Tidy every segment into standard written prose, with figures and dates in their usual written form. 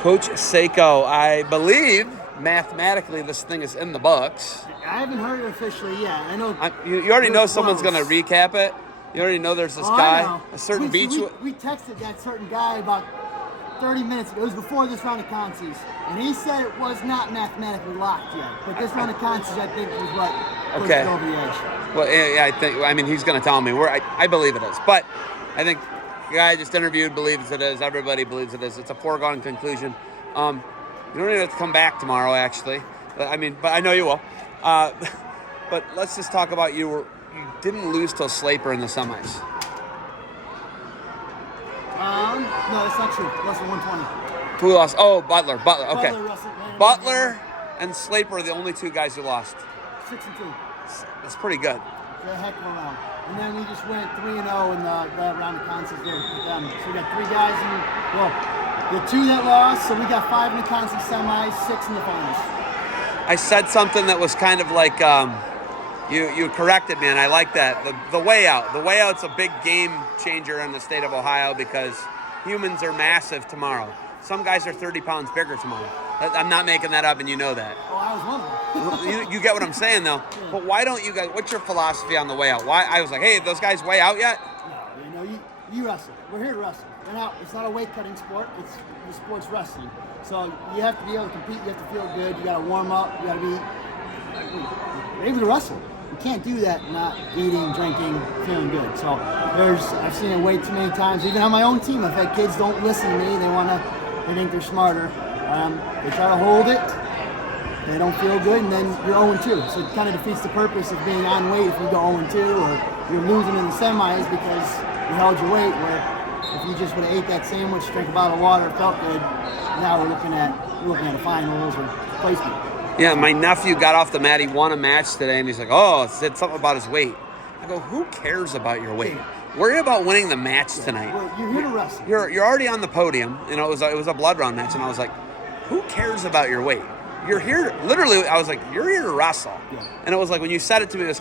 Coach Sako, I believe mathematically this thing is in the books. I haven't heard it officially yet. I know. You already know close. someone's going to recap it. You already know there's this I guy, know. a certain beach. We texted that certain guy about 30 minutes ago. It was before this round of consies. And he said it was not mathematically locked yet. But this round of consies, I think, was what pushed it over the edge. Well, yeah, I mean, he's going to tell me. I believe it is. But I think the guy I just interviewed believes it is. Everybody believes it is. It's a foregone conclusion. You don't even have to come back tomorrow, actually. But I know you will. But let's just talk about you didn't lose till Slaper in the semis. No, that's not true. Less than 120. Who lost? Oh, Butler. Okay. Butler And Slaper are the only two guys who lost. 6-2. That's pretty good. A heck of a round. And then we just went 3-0 in that round of consies there with them. So we got 3 guys the 2 that lost, so we got 5 in the consies semis, 6 in the finals. I said something that was kind of like you corrected me, and I like that. The way out. The way out's a big game changer in the state of Ohio because humans are massive tomorrow. Some guys are 30 pounds bigger tomorrow. I'm not making that up, and you know that. Oh, I was wondering. you get what I'm saying, though. Yeah. But why don't you guys? What's your philosophy on the way out? Why? I was like, hey, those guys way out yet? Yeah, you wrestle. We're here to wrestle. It's not a weight cutting sport. The sport's wrestling. So you have to be able to compete. You have to feel good. You got to warm up. You got to be able to wrestle. You can't do that not eating, drinking, feeling good. So I've seen it way too many times. Even on my own team, I've had kids don't listen to me. They think they're smarter. They try to hold it. They don't feel good, and then you're 0-2. So it kind of defeats the purpose of being on weight if you go 0-2, or you're losing in the semis because you held your weight. Where if you just would have ate that sandwich, drank a bottle of water, felt good, now we're looking at the finals or placement. Yeah, my nephew got off the mat. He won a match today, and he's like, "Oh, it said something about his weight." I go, "Who cares about your weight? Worry about winning the match tonight. Well, you're here to wrestle. You're already on the podium. You know, it was a blood round match, and I was like, who cares about your weight? You're here. Literally, I was like, you're here to wrestle. Yeah. And it was like when you said it to me, it was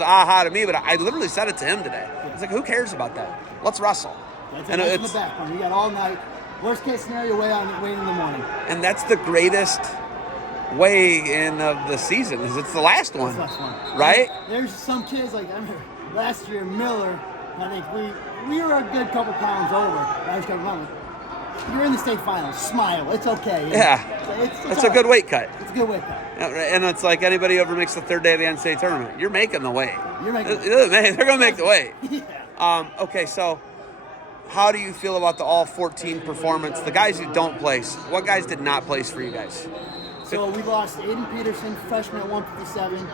aha to me, but I literally said it to him today. I was like, who cares about that? Let's wrestle. That's in the background. You got all night. Worst case scenario, wait in the morning. And that's the greatest weigh-in of the season. It's the last one. It's the last one. Right? There's some kids like I remember last year, Miller. I think we were a good couple pounds over. I just got to remember. You're in the state finals. Smile. It's okay. Yeah. It's a good weight cut. It's a good weight cut. And it's like anybody who ever makes the third day of the NCAA tournament. You're making the weight. You're making the weight. They're going to make the weight. Yeah. Okay, so how do you feel about the all 14 performance? The guys who don't place. What guys did not place for you guys? So we lost Aiden Peterson, freshman at 157.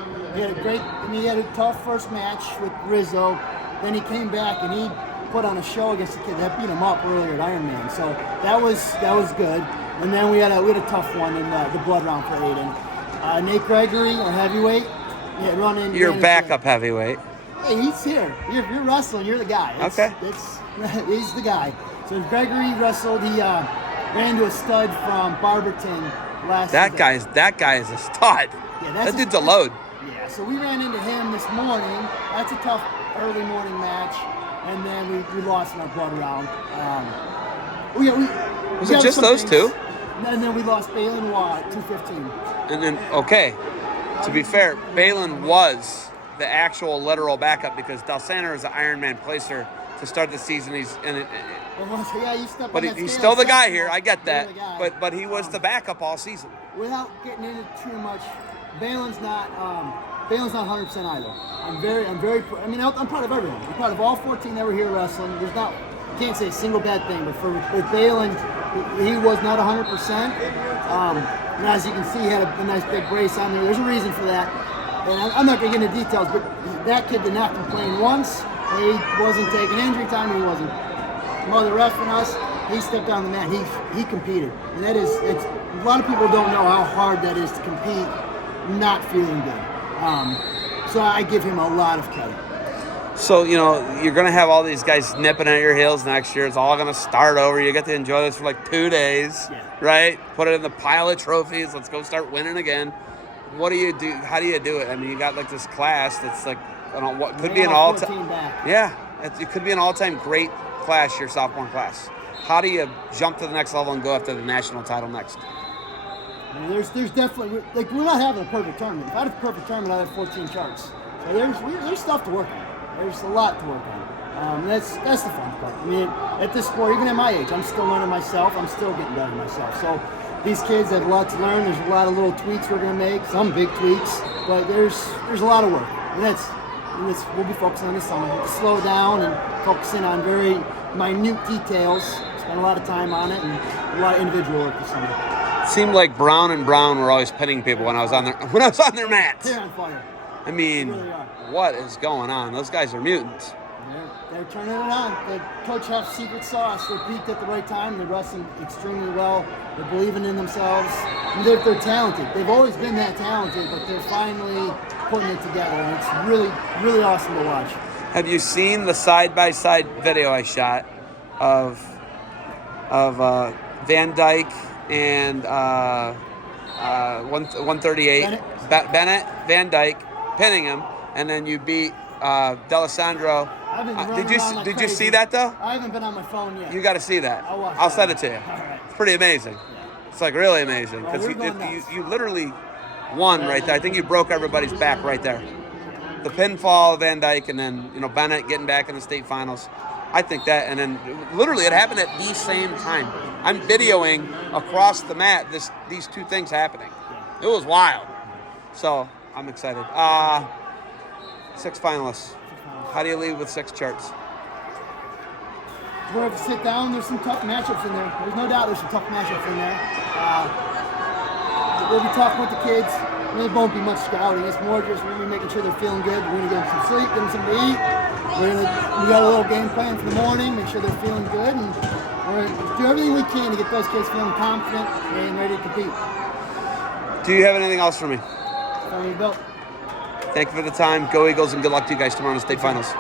He had a tough first match with Rizzo. Then he came back and he put on a show against the kid that beat him up earlier at Ironman. So that was good. And then we had a tough one in the blood round for Aiden. Nate Gregory, our heavyweight, running. Your backup heavyweight. Hey, he's here. You're wrestling. You're the guy. He's the guy. So Gregory wrestled. He ran into a stud from Barberton last season. That guy is a stud. Yeah, that dude's a load. Yeah. So we ran into him this morning. That's a tough early morning match. And then we lost in our blood round. Was it just those two? And then we lost Balin Watt, 215. And then, okay, to be fair, Balin was the actual literal backup because Dalsander is an Ironman placer to start the season. He's still the guy here. I get that, but he was the backup all season. Without getting into too much, Balin's not 100% either. I'm proud of everyone. I'm proud of all 14 that were here wrestling. Can't say a single bad thing, but with Balin, he was not 100%. And as you can see, he had a nice big brace on there. There's a reason for that. And I'm not going to get into details, but that kid did not complain once. He wasn't taking injury time. He wasn't mother effing us. He stepped down the mat. He competed. And a lot of people don't know how hard that is to compete not feeling good. So I give him a lot of credit. So, you're going to have all these guys nipping at your heels next year. It's all going to start over. You get to enjoy this for like 2 days, right? Put it in the pile of trophies. Let's go start winning again. What do you do? How do you do it? I mean, you got like this class that's like, what could be an all-time. Yeah, it could be an all-time great class, your sophomore class. how do you jump to the next level and go after the national title next? I mean, there's definitely, like, we're not having a perfect tournament. If I had a perfect tournament, I'd have 14 charts. So there's stuff to work on. There's a lot to work on. That's the fun part. I mean, at this sport, even at my age, I'm still learning myself. I'm still getting better myself. So these kids have a lot to learn. There's a lot of little tweaks we're going to make, some big tweaks, but there's a lot of work. And we'll be focusing on this summer. We'll slow down and focusing on very minute details. Spend a lot of time on it and a lot of individual work this summer. It seemed like Brown and Brown were always pinning people when I was on their mats. They're on fire. I mean, They really are. what is going on? Those guys are mutants. They're turning it on. The coach has secret sauce. They're peaked at the right time. They're wrestling extremely well. They're believing in themselves. And they're talented. They've always been that talented, but they're finally putting it together. And it's really, really awesome to watch. Have you seen the side-by-side video I shot of Van Dyke and 138 Bennett, Van Dyke pinning him, and then you beat D'Alessandro? Did you see that though? I haven't been on my phone yet. You got to see that. I'll send it to you. It's pretty amazing. It's like really amazing because you literally won right there. I think you broke everybody's back right there. The pinfall of Van Dyke, and then Bennett getting back in the state finals. I think that, and then literally it happened at the same time. I'm videoing across the mat these two things happening. It was wild. So I'm excited. 6 finalists. How do you leave with 6 charts? We're going to sit down. There's some tough matchups in there. There's no doubt there's some tough matchups in there. We'll be talking with the kids. There won't be much scouting. It's more just we're going to be making sure they're feeling good. We're going to give them some sleep, give them something to eat. We got a little game plan for the morning, make sure they're feeling good, and we're going to do everything we can to get those kids feeling confident and ready to compete. Do you have anything else for me? Built. Thank you for the time. Go Eagles, and good luck to you guys tomorrow in the state finals.